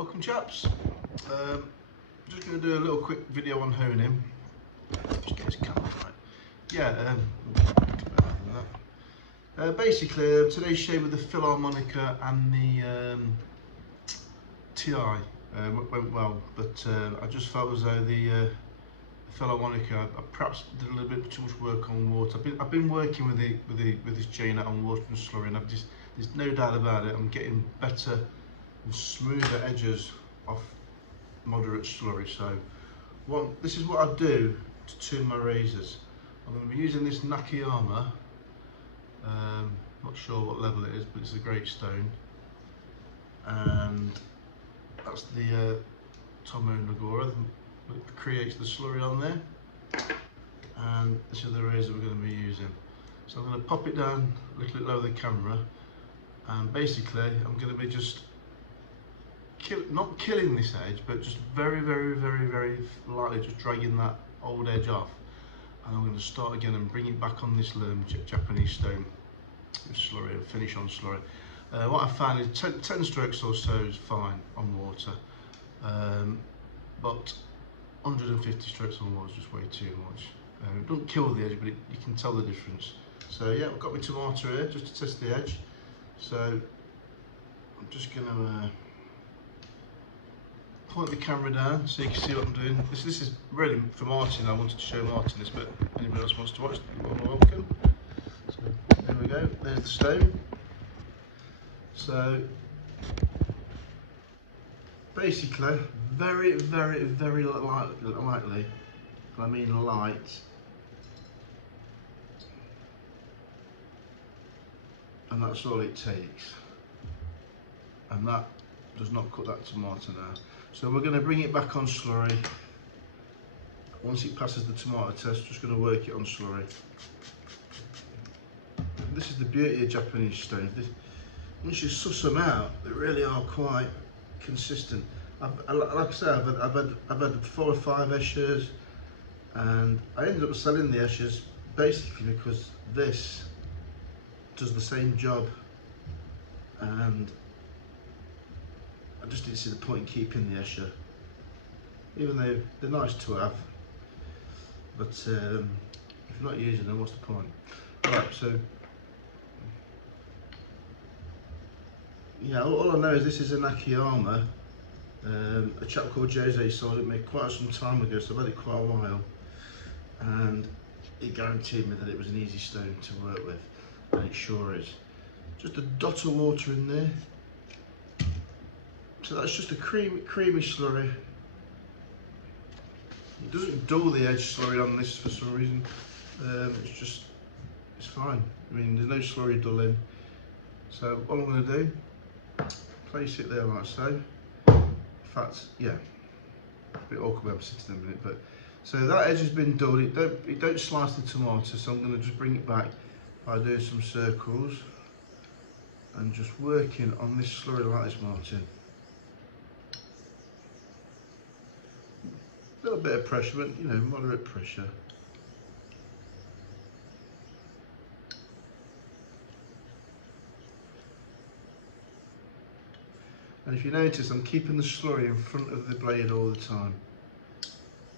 Welcome chaps. I'm just going to do a little quick video on honing. Just get his camera right. Yeah, basically today's shade with the Philharmonica and the TI went well, but I just felt as though the Philharmonica, I perhaps did a little bit too much work on water. I've been working with this chain on water and slurry, and there's no doubt about it, I'm getting better and smoother edges off moderate slurry. So this is what I do to tune my razors. I'm going to be using this Nakayama, not sure what level it is, but it's a great stone, and that's the Tomo Nagora that creates the slurry on there, and this is the razor we're going to be using. So I'm going to pop it down a little bit lower the camera, and basically I'm going to be just not killing this edge, but just very lightly just dragging that old edge off, and I'm going to start again and bring it back on this Japanese stone with slurry and finish on slurry. What I found is 10 strokes or so is fine on water, but 150 strokes on water is just way too much. It doesn't kill the edge, but you can tell the difference. So yeah, I've got my tomato here just to test the edge. So I'm just going to point the camera down so you can see what I'm doing. This is really for Martin. I wanted to show Martin this, but anybody else wants to watch, you're welcome. So there we go, there's the stone. So basically, very lightly, I mean light, and that's all it takes. And that does not cut that tomato now. So we're going to bring it back on slurry. Once it passes the tomato test, just going to work it on slurry. This is the beauty of Japanese stones. Once you suss them out, they really are quite consistent. Like I say, I've had 4 or 5 Eschers, and I ended up selling the Eschers basically because this does the same job, and I just didn't see the point in keeping the Escher, even though they're nice to have, but if you're not using them, what's the point? Right, so yeah, all I know is this is a Nakayama. A chap called Jose sold it me quite some time ago, so I've had it quite a while, and he guaranteed me that it was an easy stone to work with, and it sure is. Just a dot of water in there. So that's just a creamy slurry. It doesn't dull the edge slurry on this for some reason. It's fine. I mean, there's no slurry dulling. So all I'm going to do, place it there like so. In fact, yeah, a bit awkward when I'm sitting in a minute, but so that edge has been dulled. It don't slice the tomato, so I'm going to just bring it back by doing some circles and just working on this slurry like this, Martin. A little bit of pressure, but you know, moderate pressure. And if you notice, I'm keeping the slurry in front of the blade all the time.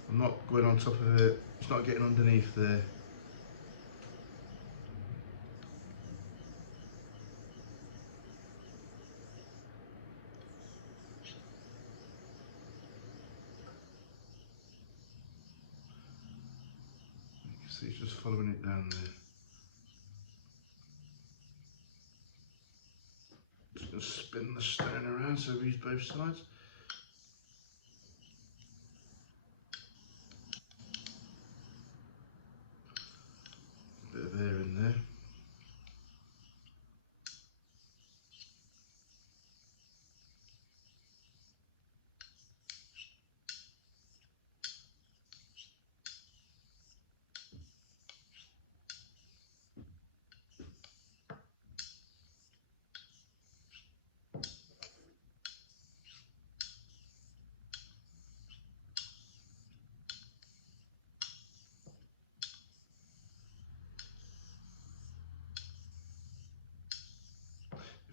I'm not going on top of it, it's not getting underneath there. You can see it's just following it down there. Just going to spin the stone around so we use both sides. A bit of air in there.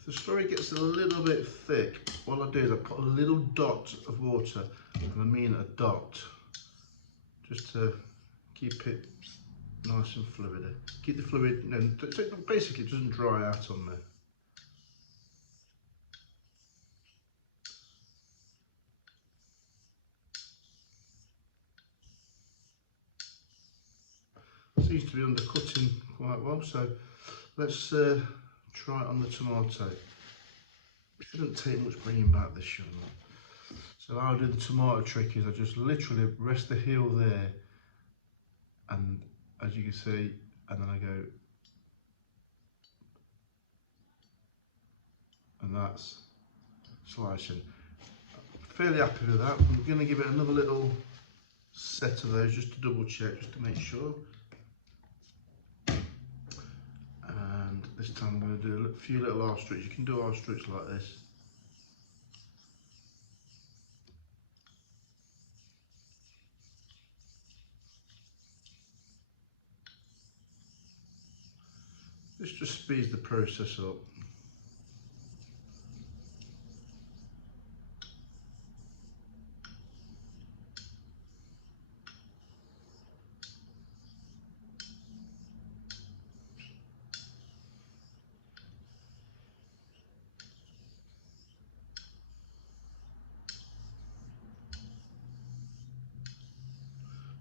the slurry gets a little bit thick, what I do is I put a little dot of water, and I mean a dot, just to keep it nice and fluid. Keep the fluid, so basically it doesn't dry out on there. Seems to be undercutting quite well, so let's try it on the tomato. It shouldn't take much bringing back this, shouldn't it? So how I do the tomato trick is I just literally rest the heel there, and as you can see, and then I go, and that's slicing. Fairly happy with that. I'm going to give it another little set of those just to double check, just to make sure. And this time I'm going to do a few little half strips. You can do half strips like this. This just speeds the process up.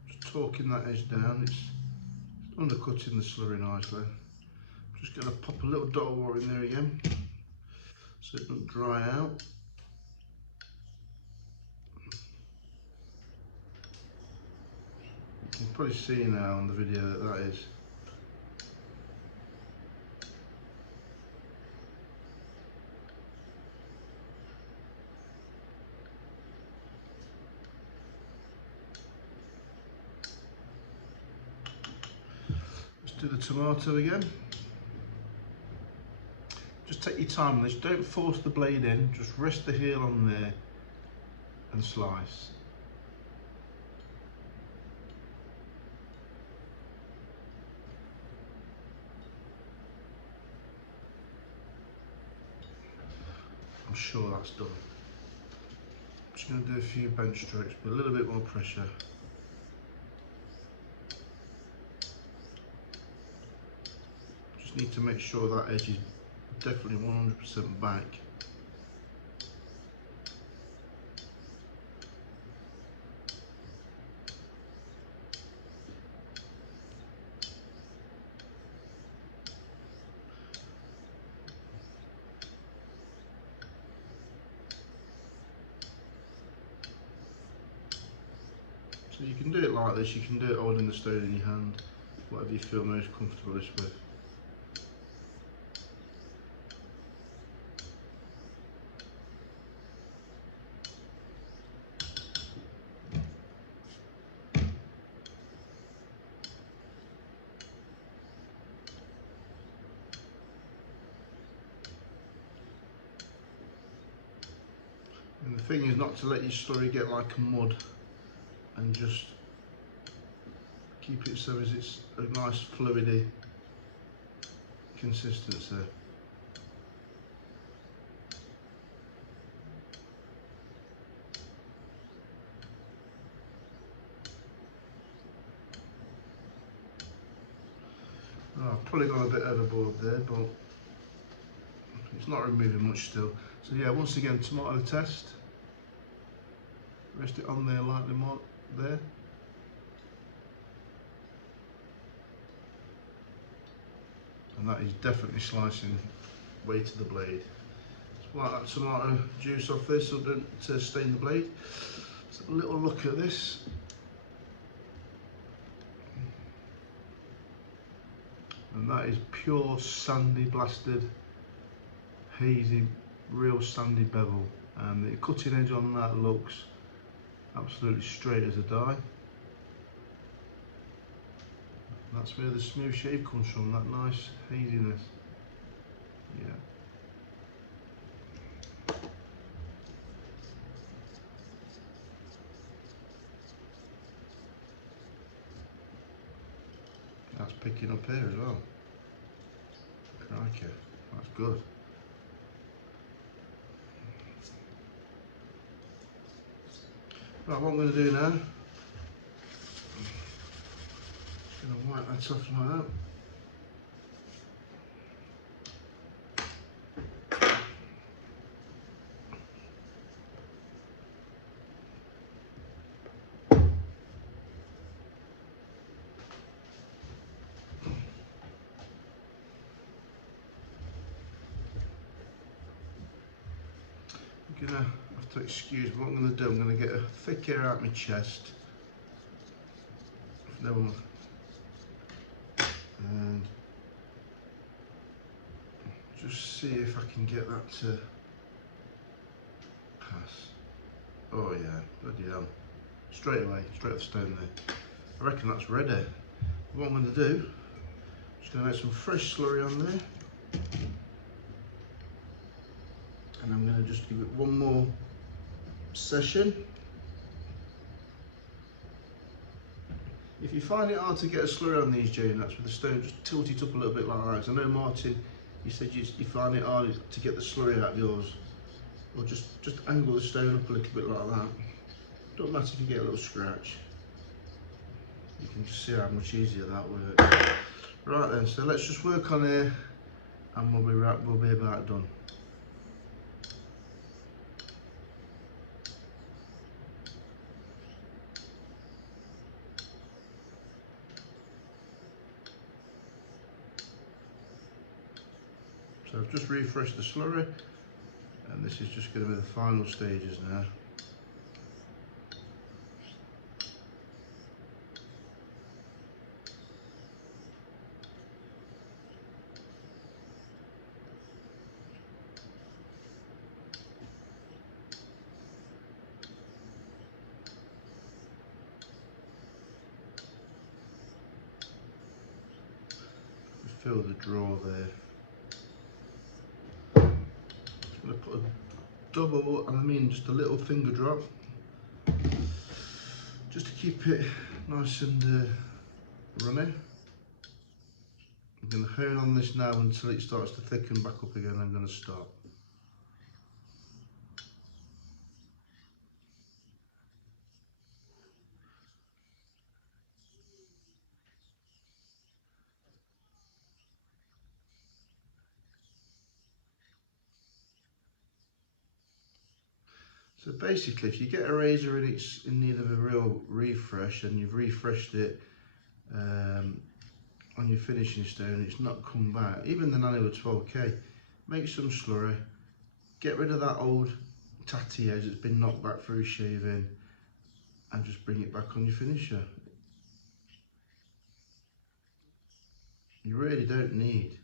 Just torquing that edge down, it's undercutting the slurry nicely. I'm just going to pop a little dot of water in there again, so it doesn't dry out. You can probably see now on the video that that is. Let's do the tomato again. Just take your time on this, don't force the blade in, just rest the heel on there and slice. I'm sure that's done. I'm just going to do a few bench strokes, but a little bit more pressure. Just need to make sure that edge is definitely 100% back. So you can do it like this, you can do it holding the stone in your hand, whatever you feel most comfortable with. And the thing is not to let your slurry get like a mud, and just keep it so as it's a nice fluidy consistency. Oh, I've probably gone a bit overboard there, but it's not removing much still. So yeah, once again, tomato test. Rest it on there lightly more there. And that is definitely slicing way to the blade. Just wipe that tomato juice off this so don't stain the blade. Let's have a little look at this. And that is pure sandy blasted, hazy, real sandy bevel. And the cutting edge on that looks absolutely straight as a die. That's where the smooth shave comes from, that nice haziness. Yeah. That's picking up here as well. Crikey, that's good. Right, what I'm going to do now, just going to wipe that off like that. I'm going to have to excuse me. What I'm going to do, I'm going to get a thick air out of my chest. No one. And just see if I can get that to pass. Oh yeah, bloody hell. Straight away, straight off the stone there. I reckon that's ready. What I'm going to do, just going to add some fresh slurry on there. And I'm going to just give it one more session. If you find it hard to get a slurry on these J-nuts with the stone, just tilt it up a little bit like that. I know Martin, you said you find it hard to get the slurry out of yours. Or just angle the stone up a little bit like that. Don't matter if you get a little scratch. You can just see how much easier that works. Right then, so let's just work on here and we'll be about done. So I've just refreshed the slurry and this is just going to be the final stages now. Fill the drawer there. I'm going to put a double, and I mean just a little finger drop, just to keep it nice and runny. I'm going to hone on this now until it starts to thicken back up again. I'm going to stop. So basically, if you get a razor and it's in need of a real refresh and you've refreshed it on your finishing stone, it's not come back, even the Nano 12K, make some slurry, get rid of that old tatty edge that's been knocked back through shaving and just bring it back on your finisher. You really don't need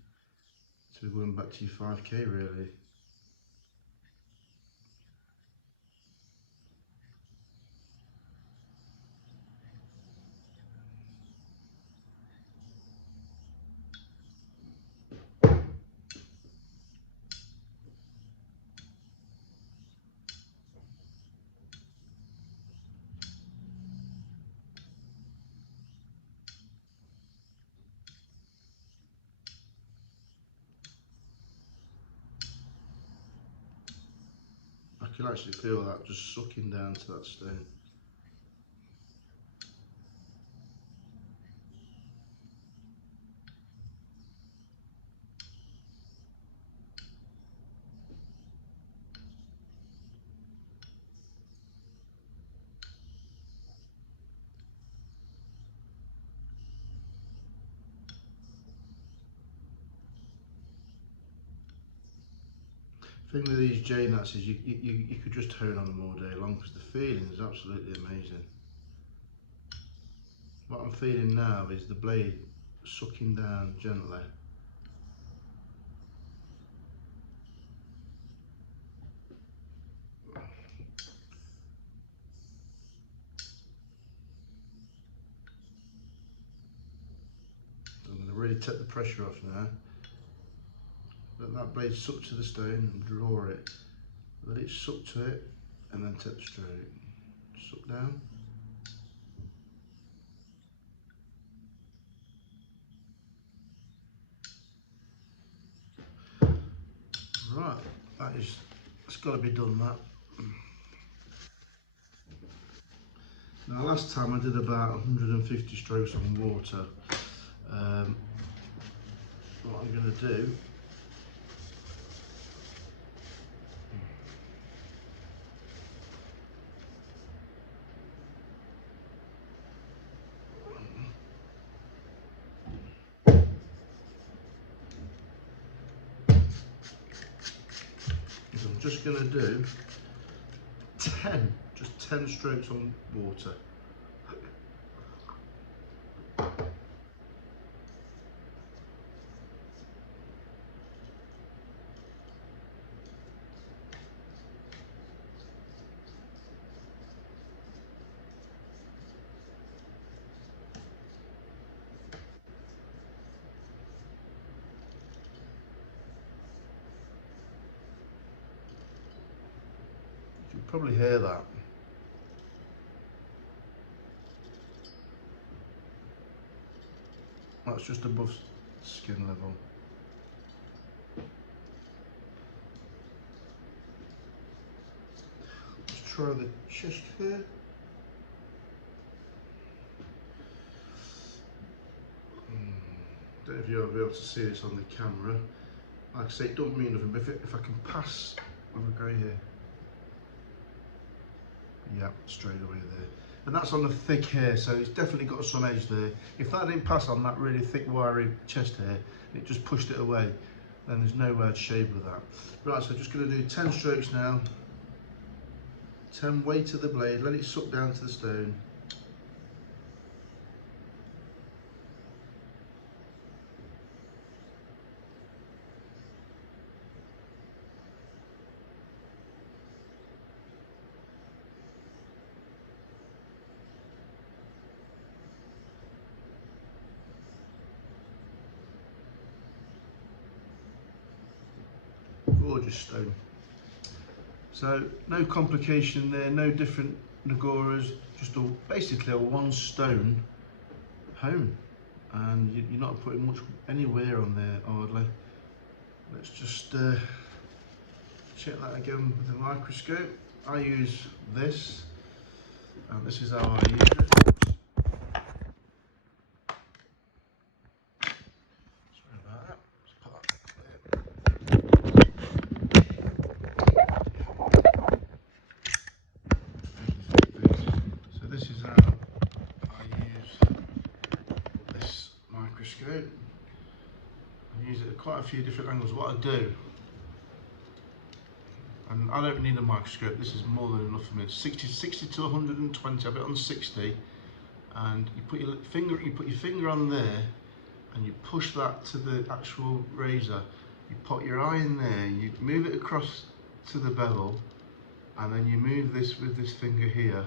to be going back to your 5K really. I can actually feel that just sucking down to that stone. The thing with these J-nuts is you could just hone on them all day long because the feeling is absolutely amazing. What I'm feeling now is the blade sucking down gently. I'm going to really take the pressure off now. Let that blade suck to the stone and draw it. Let it suck to it and then take the stroke. Suck down. Right, it's got to be done that. Now last time I did about 150 strokes on water. What I'm going to do, is I'm just going to do 10, just 10 strokes on water. You can probably hear that. That's just above skin level. Let's try the chest here. Don't know if you'll be able to see this on the camera. Like I say, it don't mean nothing, but if I can pass with a grey hair. Yeah, straight away there. And that's on the thick hair, so it's definitely got some edge there. If that didn't pass on that really thick, wiry chest hair, and it just pushed it away, then there's nowhere to shave with that. Right, so I'm just going to do 10 strokes now. 10 weight of the blade, let it suck down to the stone. Gorgeous stone. So no complication there, no different Nagoras, just basically a one stone hone, and you're not putting much anywhere on there hardly. Let's just check that again with the microscope. I use this, and this is how I use it. Sorry about that. Let's put that there. So this is how I use this microscope. I use it at quite a few different angles. What I do, and I don't need a microscope, this is more than enough for me. It's 60 to 120, I've got it on 60, and you put your finger on there, and you push that to the actual razor. You put your eye in there, you move it across to the bevel, and then you move this with this finger here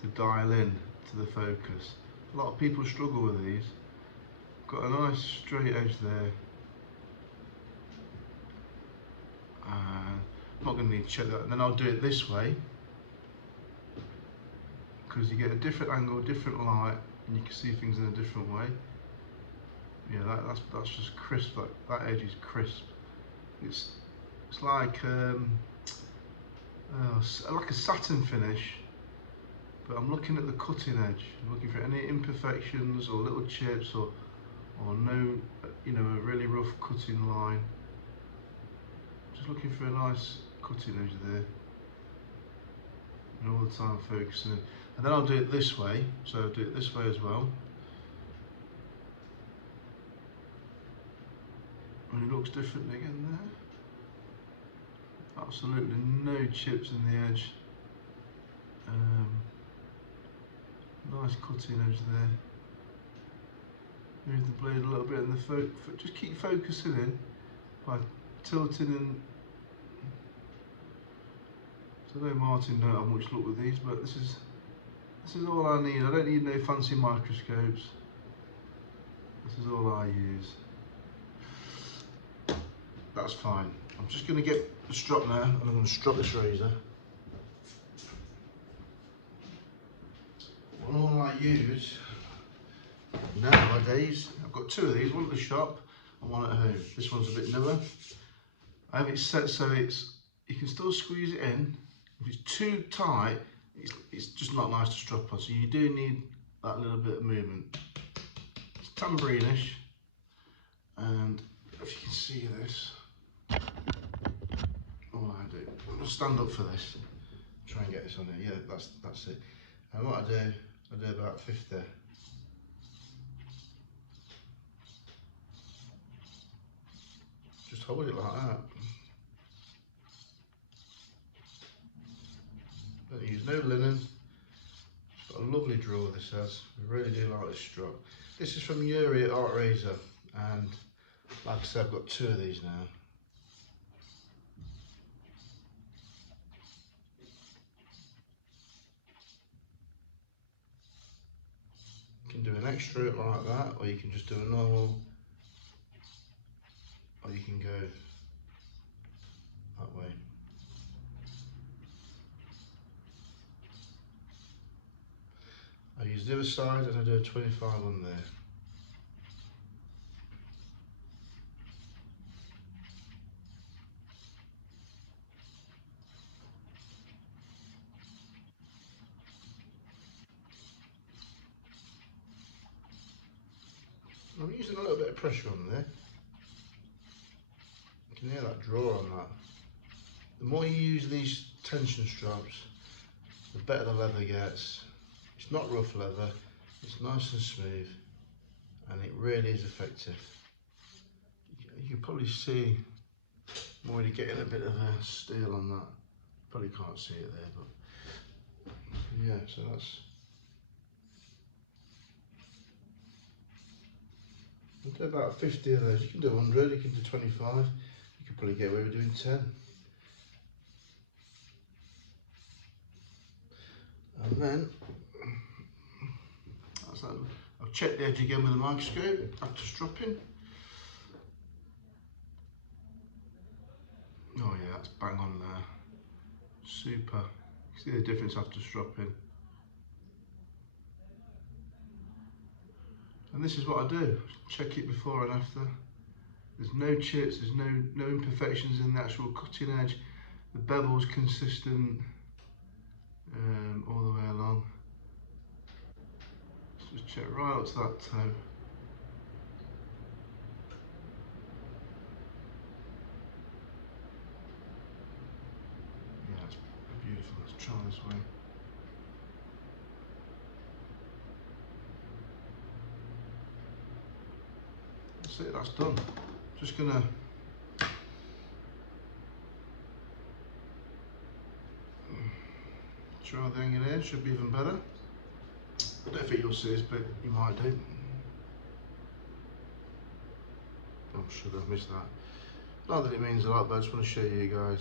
to dial in to the focus. A lot of people struggle with these. Got a nice straight edge there. I'm not going to need to check that, and then I'll do it this way, because you get a different angle, different light, and you can see things in a different way. Yeah, that's just crisp. That edge is crisp. It's like like a satin finish, but I'm looking at the cutting edge. I'm looking for any imperfections or little chips or no, a really rough cutting line. Just looking for a nice cutting edge there, and all the time focusing. And then I'll do it this way, so I'll do it this way as well. And it looks different again there. Absolutely no chips in the edge. Nice cutting edge there. Move the blade a little bit, and just keep focusing in by tilting and. So I know Martin don't have much luck with these, but this is all I need. I don't need no fancy microscopes. This is all I use. That's fine. I'm just going to get the strop now, and I'm going to strop this razor. And all I use nowadays, I've got two of these, one at the shop and one at home. This one's a bit newer. I have it set so you can still squeeze it in. If it's too tight, it's just not nice to strop on, so you do need that little bit of movement. It's tambourine-ish, and if you can see this, all I do, I'll stand up for this, try and get this on here. Yeah, that's it. And what I do about 50. Just hold it like that. Don't use no linen. It's got a lovely drawer, this has. I really do like this strop. This is from Yuri at Art Razor, and like I said, I've got 2 of these now. You can do an extra like that, or you can just do a normal, or you can go that way. I use the other side and I do a 25 on there. I'm using a little bit of pressure on there. You can hear that draw on that. The more you use these tension straps, the better the leather gets. It's not rough leather, it's nice and smooth, and it really is effective. You can probably see I'm already getting a bit of a steel on that. Probably can't see it there, but yeah, so that's. I'll do about 50 of those. You can do 100, you can do 25, you could probably get away with doing 10. And then, that's that. I've checked the edge again with a microscope after stropping. Oh yeah, that's bang on there. Super. See the difference after stropping. And this is what I do. Check it before and after. There's no chips, there's no imperfections in the actual cutting edge. The bevel's consistent all the way along. Let's just check right up to that toe. Yeah, it's beautiful. Let's try this way. That's it, that's done. Just gonna try the hanging edge, should be even better. I don't think you'll see this, but you might do. Oh, should have missed that. Not that it means a lot, but I just want to show you guys.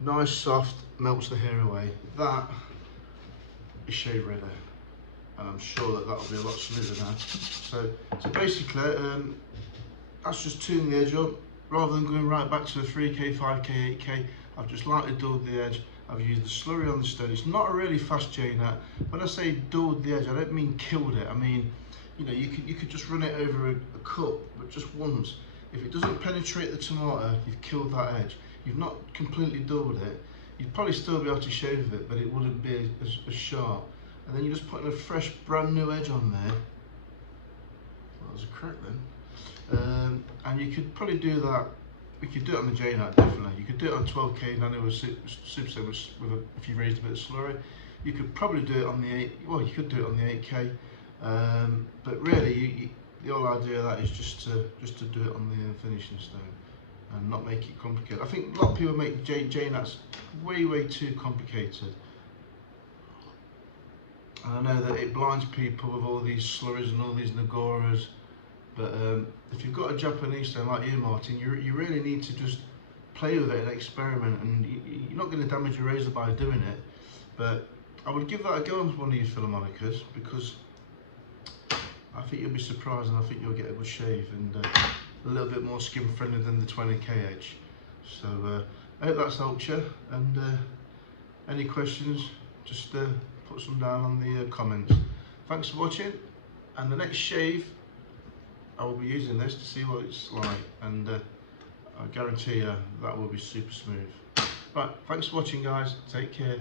Nice, soft, melts the hair away. That is shave ready, and I'm sure that that'll be a lot smoother now. So basically, that's just tuning the edge up. Rather than going right back to the 3K, 5K, 8K, I've just lightly dulled the edge. I've used the slurry on the stone. It's not a really fast J-nut. When I say dulled the edge, I don't mean killed it. I mean, you know, you could just run it over a cut, but just once. If it doesn't penetrate the tomato, you've killed that edge. You've not completely dulled it. You'd probably still be able to shave it, but it wouldn't be as sharp. And then you're just putting a fresh, brand new edge on there. Well, that was a crack then. And you could probably do that. We could do it on the J-nut, definitely. You could do it on 12K nano with super sandwich if you raised a bit of slurry. You could probably do it on the 8. Well, you could do it on the 8K. But really, the whole idea of that is just to do it on the finishing stone and not make it complicated. I think a lot of people make J-nuts way too complicated. And I know that it blinds people with all these slurries and all these Nagoras. But if you've got a Japanese stone like you, Martin, you really need to just play with it and experiment, and you're not going to damage your razor by doing it. But I would give that a go on one of your Philharmonicas, because I think you'll be surprised, and I think you'll get a good shave and a little bit more skin friendly than the 20K edge. So I hope that's helped you, and any questions, just put some down on the comments. Thanks for watching, and the next shave, I will be using this to see what it's like, and I guarantee you that will be super smooth. Right, thanks for watching guys, take care.